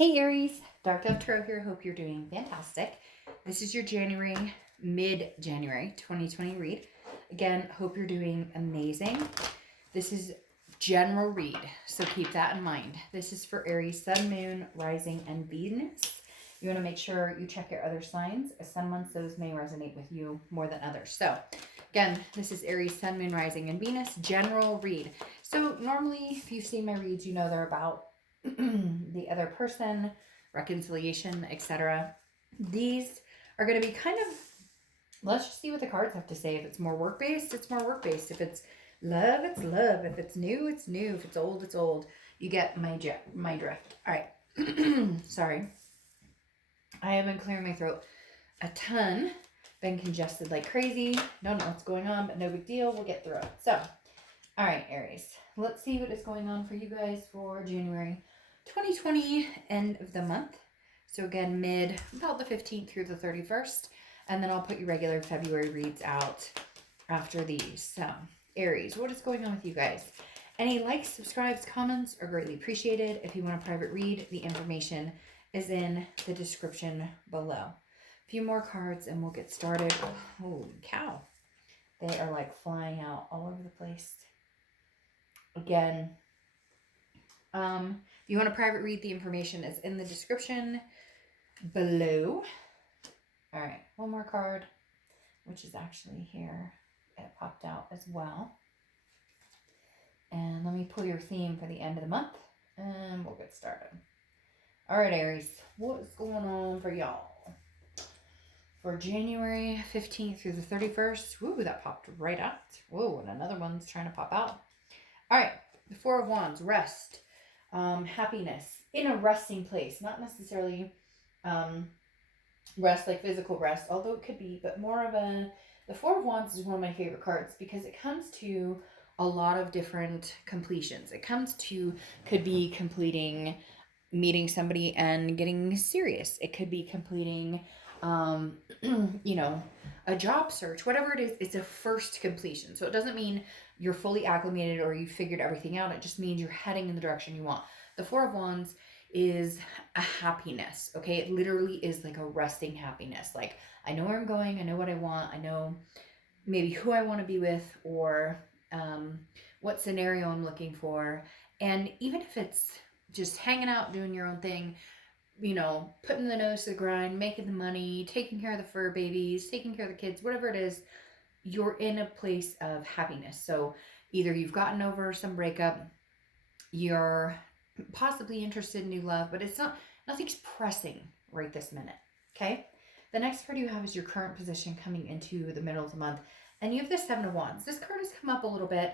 Hey Aries, Dark Dove Tarot here. Hope you're doing fantastic. This is your mid-January 2020 read. Again, hope you're doing amazing. This is general read, so keep that in mind. This is for Aries, Sun, Moon, Rising, and Venus. You want to make sure you check your other signs, as some months those may resonate with you more than others. So again, this is Aries, Sun, Moon, Rising, and Venus, general read. So normally, if you've seen my reads, you know they're about the other person, reconciliation, etc. These are going to be kind of, let's just see what the cards have to say. If it's more work-based, it's more work-based. If it's love, it's love. If it's new, it's new. If it's old, it's old. You get my drift. All right. Sorry. I have been clearing my throat a ton. Been congested like crazy. Don't know what's going on, but no big deal. We'll get through it. So, all right, Aries. Let's see what is going on for you guys for January 2020, end of the month. So again, about the 15th through the 31st. And then I'll put your regular February reads out after these. So, Aries, what is going on with you guys? Any likes, subscribes, comments are greatly appreciated. If you want a private read, the information is in the description below. A few more cards and we'll get started. Holy cow. They are like flying out all over the place. Again, if you want a private read, the information is in the description below. All right, one more card, which is actually here. It popped out as well. And let me pull your theme for the end of the month, and we'll get started. All right, Aries, what is going on for y'all? For January 15th through the 31st. Woo, that popped right out. Whoa, and another one's trying to pop out. All right, the Four of Wands, rest, happiness, in a resting place. Not necessarily rest like physical rest, although it could be, but more of the Four of Wands is one of my favorite cards because it comes to a lot of different completions. It could be completing meeting somebody and getting serious. It could be completing, a job search, whatever it is. It's a first completion. So it doesn't mean you're fully acclimated or you figured everything out. It just means you're heading in the direction you want. The Four of Wands is a happiness. Okay. It literally is like a resting happiness. Like, I know where I'm going. I know what I want. I know maybe who I want to be with, or what scenario I'm looking for. And even if it's just hanging out, doing your own thing, putting the nose to the grind, making the money, taking care of the fur babies, taking care of the kids, whatever it is, you're in a place of happiness. So either you've gotten over some breakup, you're possibly interested in new love, but nothing's pressing right this minute. Okay. The next card you have is your current position coming into the middle of the month. And you have the Seven of Wands. This card has come up a little bit.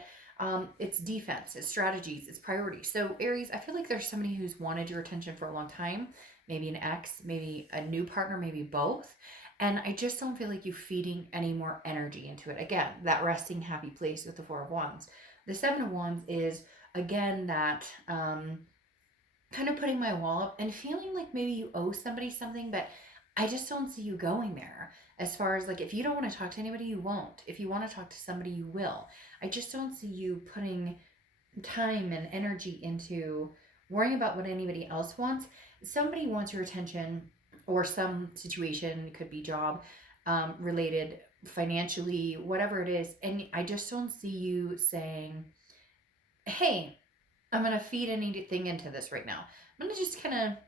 It's defense, it's strategies, it's priorities. So Aries, I feel like there's somebody who's wanted your attention for a long time. Maybe an ex, maybe a new partner, maybe both. And I just don't feel like you're feeding any more energy into it. Again, that resting happy place with the Four of Wands. The Seven of Wands is, again, that kind of putting my wall up and feeling like maybe you owe somebody something, but I just don't see you going there. As far as like, if you don't want to talk to anybody, you won't. If you want to talk to somebody, you will. I just don't see you putting time and energy into worrying about what anybody else wants. Somebody wants your attention, or some situation, it could be job related, financially, whatever it is. And I just don't see you saying, hey, I'm going to feed anything into this right now. I'm going to just kind of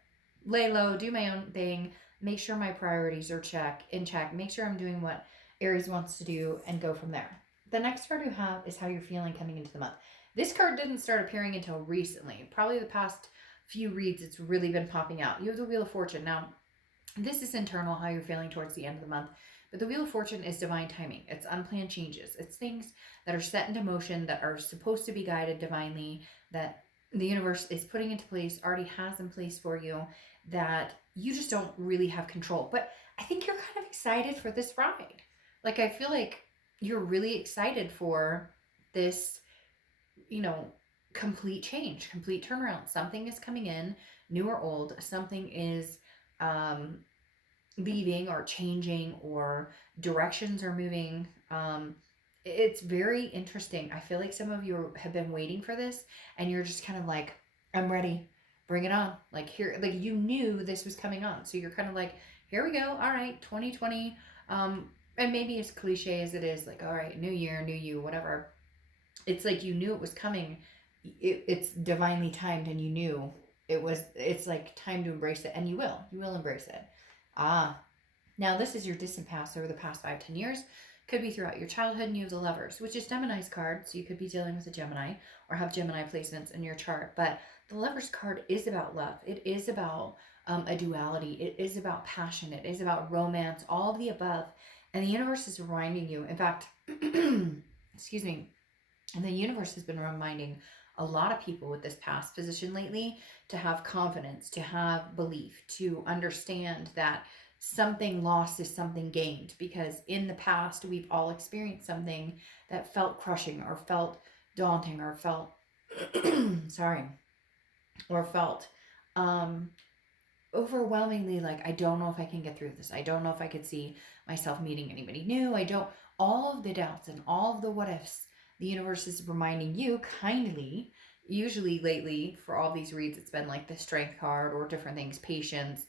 lay low, do my own thing, make sure my priorities are in check, make sure I'm doing what Aries wants to do, and go from there. The next card you have is how you're feeling coming into the month. This card didn't start appearing until recently. Probably the past few reads, it's really been popping out. You have the Wheel of Fortune. Now, this is internal, how you're feeling towards the end of the month. But the Wheel of Fortune is divine timing. It's unplanned changes. It's things that are set into motion, that are supposed to be guided divinely, that the universe is putting into place, already has in place for you, that you just don't really have control. But I think you're kind of excited for this ride. Like, I feel like you're really excited for this, complete change, complete turnaround. Something is coming in, new or old. Something is leaving or changing, or directions are moving. It's very interesting. I feel like some of you have been waiting for this, and you're just kind of like, I'm ready. bring it on. Like, here, like, you knew this was coming on. So you're kind of like, here we go. All right, 2020. And maybe as cliche as it is, like, all right, new year, new you, whatever. It's like you knew it was coming. It's divinely timed, and you knew it's like time to embrace it, and you will embrace it. Ah, now this is your distant past over the past 5-10 years. Could be throughout your childhood, and you have the Lovers, which is Gemini's card, so you could be dealing with a Gemini or have Gemini placements in your chart. But the Lovers card is about love. It is about a duality. It is about passion. It is about romance, all of the above. And the universe is reminding you, in fact, excuse me, and the universe has been reminding a lot of people with this past position lately to have confidence, to have belief, to understand that something lost is something gained. Because in the past, we've all experienced something that felt crushing or felt daunting or felt, sorry, or felt um, overwhelmingly like, I don't know if I can get through this. I don't know if I could see myself meeting anybody new. I don't, all of the doubts and all of the what ifs, the universe is reminding you kindly. Usually lately, for all these reads, it's been like the strength card or different things, patience,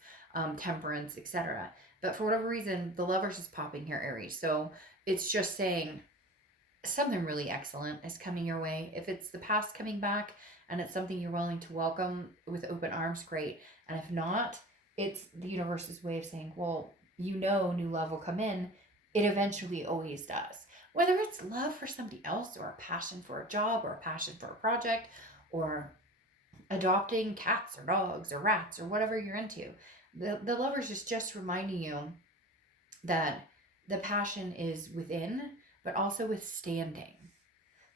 temperance, etc. But for whatever reason, the Lovers is popping here, Aries. So it's just saying something really excellent is coming your way. If it's the past coming back and it's something you're willing to welcome with open arms, great. And if not, it's the universe's way of saying, well, you know, new love will come in. It eventually always does. Whether it's love for somebody else or a passion for a job or a passion for a project or adopting cats or dogs or rats or whatever you're into, the Lovers is just reminding you that the passion is within, but also withstanding.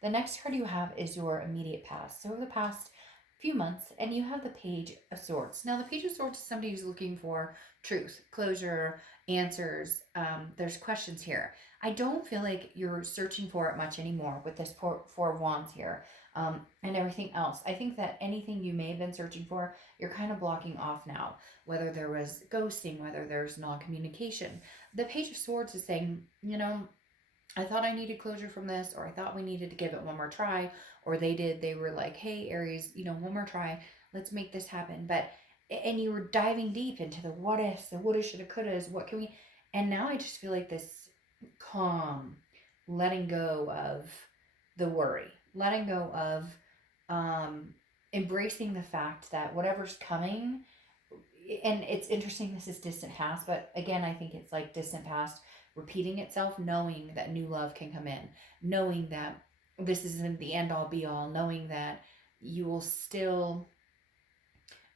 The next card you have is your immediate past. So over the past few months, and you have the Page of Swords. Now, the Page of Swords is somebody who's looking for truth, closure, answers. There's questions here. I don't feel like you're searching for it much anymore with this Four of Wands here, and everything else. I think that anything you may have been searching for, you're kind of blocking off now. Whether there was ghosting, whether there's non-communication. The Page of Swords is saying, you know, I thought I needed closure from this, or I thought we needed to give it one more try, or they did. They were like, hey, Aries, you know, one more try. Let's make this happen. But, and you were diving deep into the what ifs, the woulda, shoulda, couldas, what can we, and now I just feel like this calm, letting go of the worry, letting go of embracing the fact that whatever's coming, and it's interesting, this is distant past, but again, I think it's like distant past repeating itself, knowing that new love can come in, knowing that this isn't the end all be all, knowing that you will still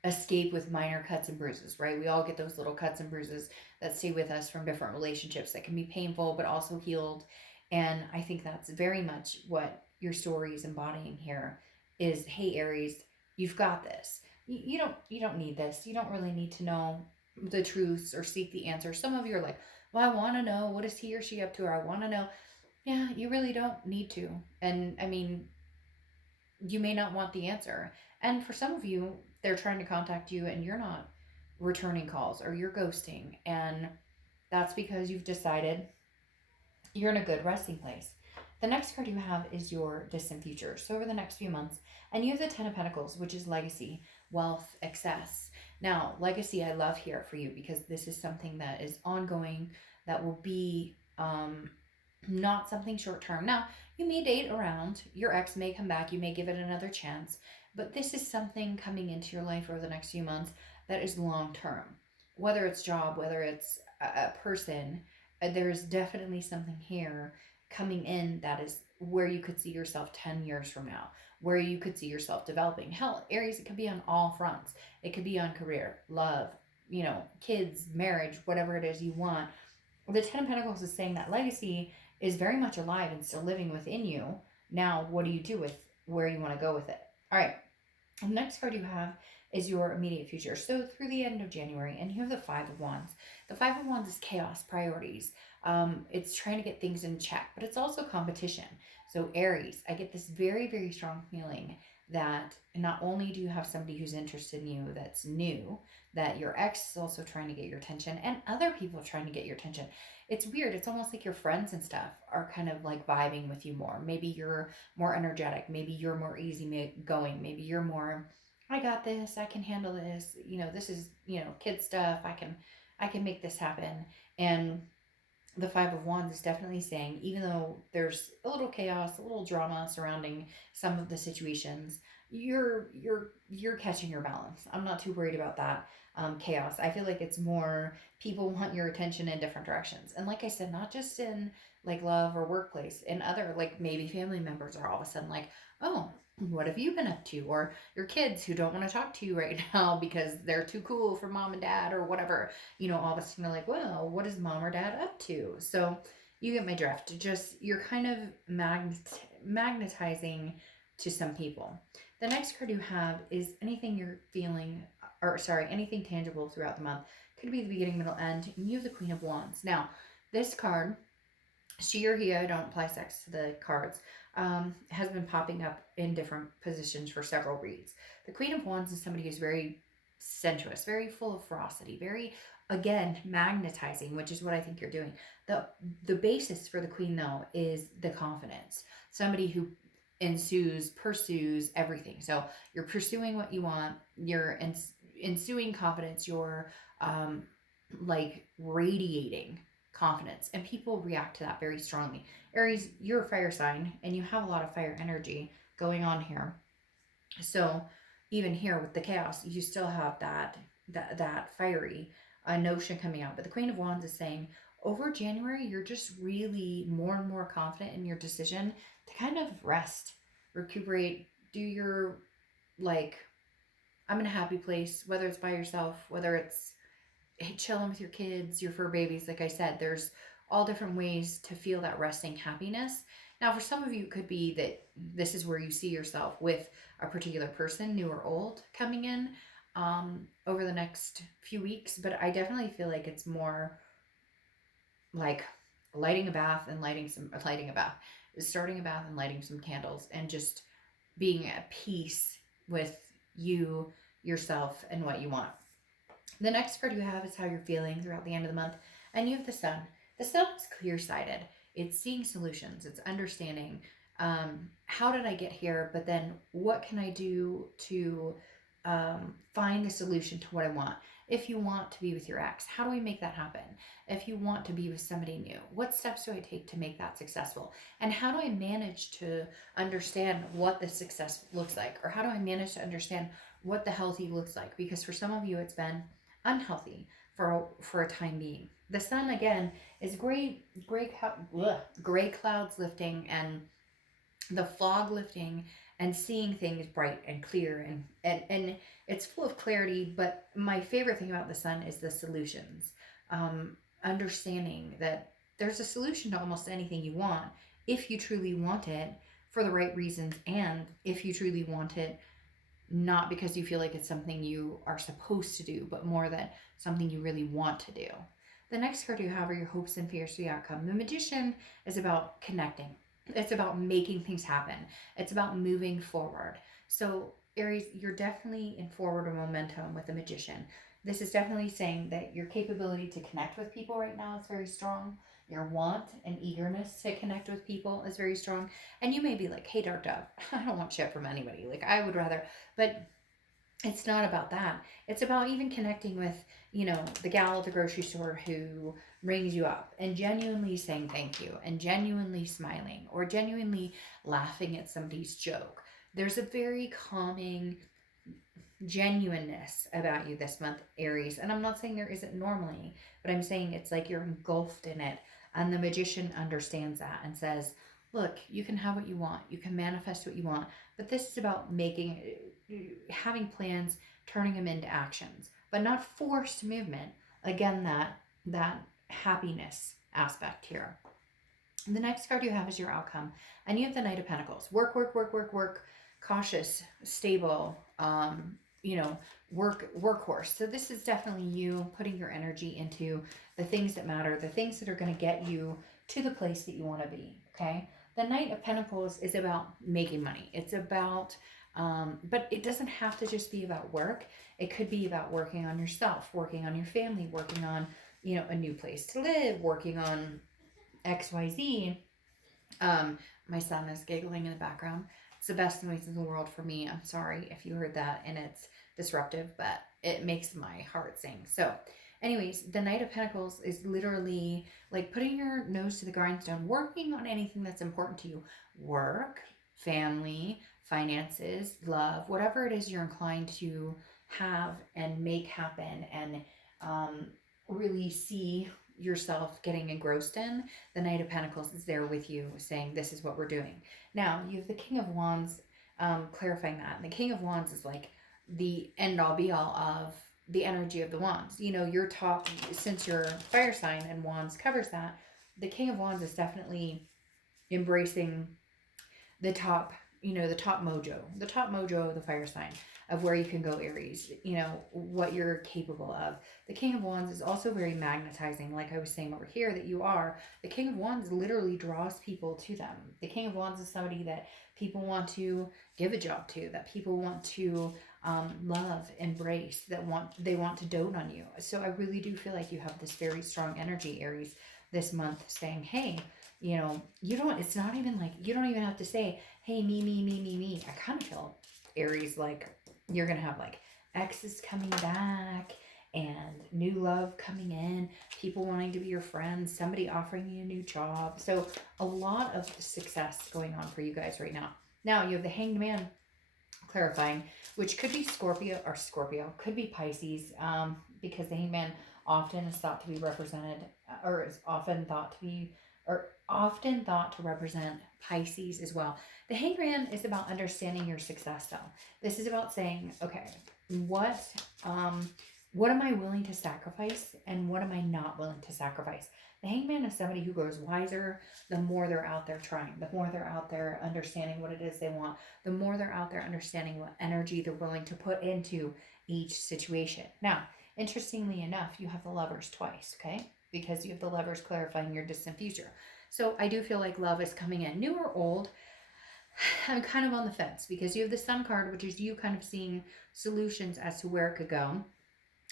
escape with minor cuts and bruises, right? We all get those little cuts and bruises that stay with us from different relationships that can be painful but also healed. And I think that's very much what your story is embodying here is, hey, Aries, you've got this. You don't need this. You don't really need to know the truths or seek the answers. Some of you are like, well, I want to know, what is he or she up to, or I want to know. Yeah, you really don't need to. And I mean, you may not want the answer. And for some of you, they're trying to contact you and you're not returning calls or you're ghosting. And that's because you've decided you're in a good resting place. The next card you have is your distant future. So over the next few months, and you have the Ten of Pentacles, which is legacy, wealth, excess. Now, legacy, I love here for you because this is something that is ongoing, that will be not something short term. Now, you may date around, your ex may come back, you may give it another chance, but this is something coming into your life over the next few months that is long term. Whether it's job, whether it's a person, there's definitely something here coming in that is where you could see yourself 10 years from now, where you could see yourself developing. Hell, Aries, it could be on all fronts. It could be on career, love, you know, kids, marriage, whatever it is you want. The Ten of Pentacles is saying that legacy is very much alive and still living within you. Now, what do you do with where you want to go with it? All right. The next card you have is your immediate future. So through the end of January, and you have the Five of Wands. The Five of Wands is chaos, priorities. It's trying to get things in check, but it's also competition. So Aries, I get this very, very strong feeling that not only do you have somebody who's interested in you that's new, that your ex is also trying to get your attention, and other people are trying to get your attention. It's weird. It's almost like your friends and stuff are kind of like vibing with you more. Maybe you're more energetic. Maybe you're more easy going. Maybe you're more I got this, I can handle this, this is, kid stuff, I can make this happen. And the Five of Wands is definitely saying, even though there's a little chaos, a little drama surrounding some of the situations, you're catching your balance. I'm not too worried about that chaos. I feel like it's more people want your attention in different directions, and like I said, not just in like love or workplace, in other, like maybe family members are all of a sudden like, oh, what have you been up to? Or your kids who don't want to talk to you right now because they're too cool for mom and dad or whatever, all of a sudden like, well, what is mom or dad up to? So you get my drift. Just you're kind of magnetizing to some people. The next card you have is anything you're feeling, or sorry, anything tangible throughout the month. Could be the beginning, middle, end. And you have the Queen of Wands. Now, this card, she or he, I don't apply sex to the cards, has been popping up in different positions for several reads. The Queen of Wands is somebody who's very sensuous, very full of ferocity, very, again, magnetizing, which is what I think you're doing. The basis for the Queen, though, is the confidence. Somebody who pursues everything. So you're pursuing what you want, you're ensuing confidence, you're like radiating confidence, and people react to that very strongly. Aries, you're a fire sign and you have a lot of fire energy going on here. So even here with the chaos, you still have that fiery notion coming out. But the Queen of Wands is saying over January, you're just really more and more confident in your decision to kind of rest, recuperate, do your, like, I'm in a happy place, whether it's by yourself, whether it's chilling with your kids, your fur babies. Like I said, there's all different ways to feel that resting happiness. Now, for some of you, it could be that this is where you see yourself with a particular person, new or old, coming in over the next few weeks. But I definitely feel like it's more like starting a bath and lighting some candles, and just being at peace with you, yourself, and what you want. The next card you have is how you're feeling throughout the end of the month. And you have the Sun. The Sun is clear sighted. It's seeing solutions. It's understanding how did I get here, but then what can I do to find a solution to what I want. If you want to be with your ex, how do we make that happen? If you want to be with somebody new, what steps do I take to make that successful? And how do I manage to understand what the success looks like? Or how do I manage to understand what the healthy looks like? Because for some of you, it's been unhealthy for a time being. The Sun, again, is gray clouds lifting, and the fog lifting, and seeing things bright and clear, and it's full of clarity. But my favorite thing about the Sun is the solutions. Understanding that there's a solution to almost anything you want if you truly want it for the right reasons, and if you truly want it not because you feel like it's something you are supposed to do, but more that something you really want to do. The next card you have are your hopes and fears for the outcome. The Magician is about connecting. It's about making things happen. It's about moving forward. So Aries, you're definitely in forward momentum with the Magician. This is definitely saying that your capability to connect with people right now is very strong. Your want and eagerness to connect with people is very strong. And you may be like, hey, Dark Dove, I don't want shit from anybody. Like, I would rather, but it's not about that. It's about even connecting with, the gal at the grocery store who rings you up and genuinely saying thank you, and genuinely smiling, or genuinely laughing at somebody's joke. There's a very calming genuineness about you this month, Aries. And I'm not saying there isn't normally, but I'm saying it's like you're engulfed in it. And the Magician understands that and says, look, you can have what you want. You can manifest what you want. But this is about having plans, turning them into actions, but not forced movement. Again, that happiness aspect here. The next card you have is your outcome, and you have the Knight of Pentacles. Work, work, work, work, work. Cautious, stable, workhorse. So this is definitely you putting your energy into the things that matter, the things that are going to get you to the place that you want to be. Okay. The Knight of Pentacles is about making money. It's about, but it doesn't have to just be about work. It could be about working on yourself, working on your family, working on, a new place to live, working on XYZ. My son is giggling in the background. It's the best noise in the world for me. I'm sorry if you heard that and it's disruptive, but it makes my heart sing. So, anyways, the Knight of Pentacles is literally like putting your nose to the grindstone, working on anything that's important to you. Work, family, finances, love, whatever it is you're inclined to have and make happen and really see yourself getting engrossed in, the Knight of Pentacles is there with you saying, this is what we're doing. Now, you have the King of Wands clarifying that. And the King of Wands is like the end all be all of the energy of the Wands. You know, your top, since you're fire sign and Wands covers that, the King of Wands is definitely embracing the top, you know, the top mojo of the fire sign of where you can go, Aries, you know, what you're capable of. The King of Wands is also very magnetizing, like I was saying over here, that you are. The King of Wands literally draws people to them. The King of Wands is somebody that people want to give a job to, that people want to love, embrace, they want to dote on you. So I really do feel like you have this very strong energy, Aries, this month, saying, hey, you know, it's not even like, you don't even have to say, hey, me. I kind of feel, Aries, like you're going to have like exes coming back and new love coming in, people wanting to be your friends, somebody offering you a new job. So a lot of success going on for you guys right now. Now you have the Hanged Man clarifying, which could be Scorpio, could be Pisces, because the Hanged Man often is thought to be represented, or is often thought to represent Pisces as well. The Hanged Man is about understanding your success, though. This is about saying, okay, what am I willing to sacrifice and what am I not willing to sacrifice? The Hanged Man is somebody who grows wiser the more they're out there trying, the more they're out there understanding what it is they want, the more they're out there understanding what energy they're willing to put into each situation. Now, interestingly enough, you have the Lovers twice, okay? Because you have the Lovers clarifying your distant future. So I do feel like love is coming in. New or old, I'm kind of on the fence because you have the Sun card, which is you kind of seeing solutions as to where it could go.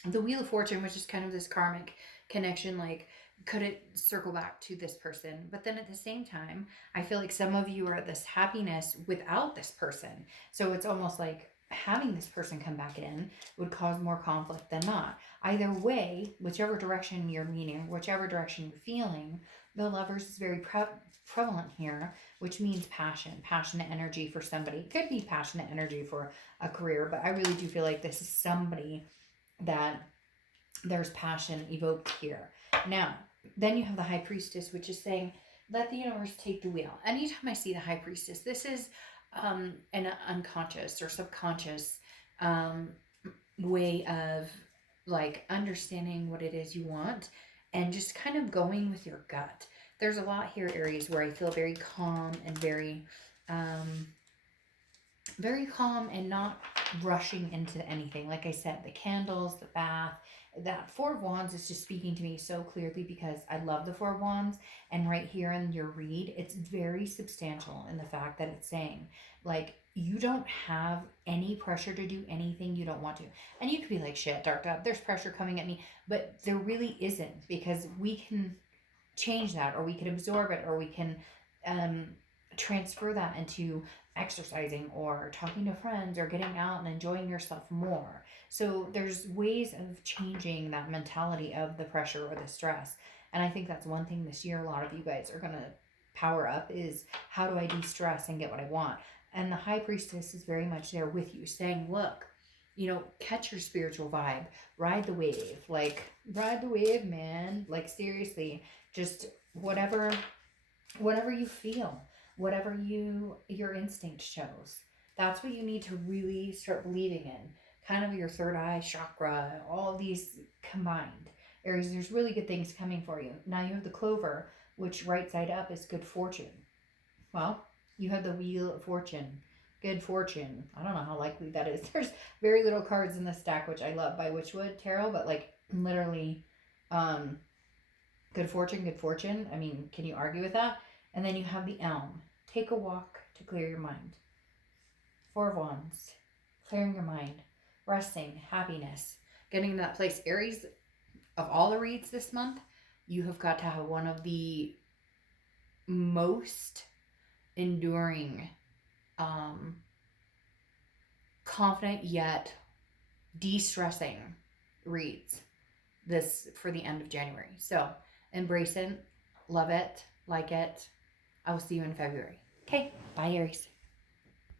The Wheel of Fortune, which is kind of this karmic connection, like, could it circle back to this person? But then at the same time, I feel like some of you are at this happiness without this person. So it's almost like having this person come back in would cause more conflict than not. Either way, whichever direction you're meaning, whichever direction you're feeling, the Lovers is very prevalent here, which means passionate energy for somebody. It could be passionate energy for a career, but I really do feel like this is somebody that there's passion evoked here. Now, then you have the High Priestess, which is saying, let the universe take the wheel. Anytime I see the High Priestess, this is an unconscious or subconscious way of like understanding what it is you want and just kind of going with your gut. There's a lot here, Aries, where I feel very calm and very calm and not rushing into anything. Like I said, the candles, the bath, that Four of Wands is just speaking to me so clearly because I love the Four of Wands. And right here in your read, it's very substantial in the fact that it's saying, like, you don't have any pressure to do anything you don't want to. And you could be like, shit, Dark Dove, there's pressure coming at me. But there really isn't, because we can change that, or we can absorb it, or we can transfer that into exercising or talking to friends or getting out and enjoying yourself more. So there's ways of changing that mentality of the pressure or the stress. And I think that's one thing this year a lot of you guys are going to power up is, how do I de-stress and get what I want? And the High Priestess is very much there with you saying, look, you know, catch your spiritual vibe, ride the wave, man. Like, seriously, just whatever you feel, whatever your instinct shows, that's what you need to really start believing in. Kind of your third eye chakra, all these combined. Aries, there's really good things coming for you. Now you have the Clover, which right side up is good fortune. Well, you have the Wheel of Fortune, good fortune. I don't know how likely that is. There's very little cards in this stack, which I love, by Witchwood Tarot, but like literally good fortune. I mean, can you argue with that? And then you have the Elm. Take a walk to clear your mind. Four of Wands. Clearing your mind. Resting. Happiness. Getting to that place. Aries, of all the reads this month, you have got to have one of the most enduring um, confident yet de-stressing reads this for the end of January. So embrace it, love it, like it. I will see you in February. Okay, bye, Aries.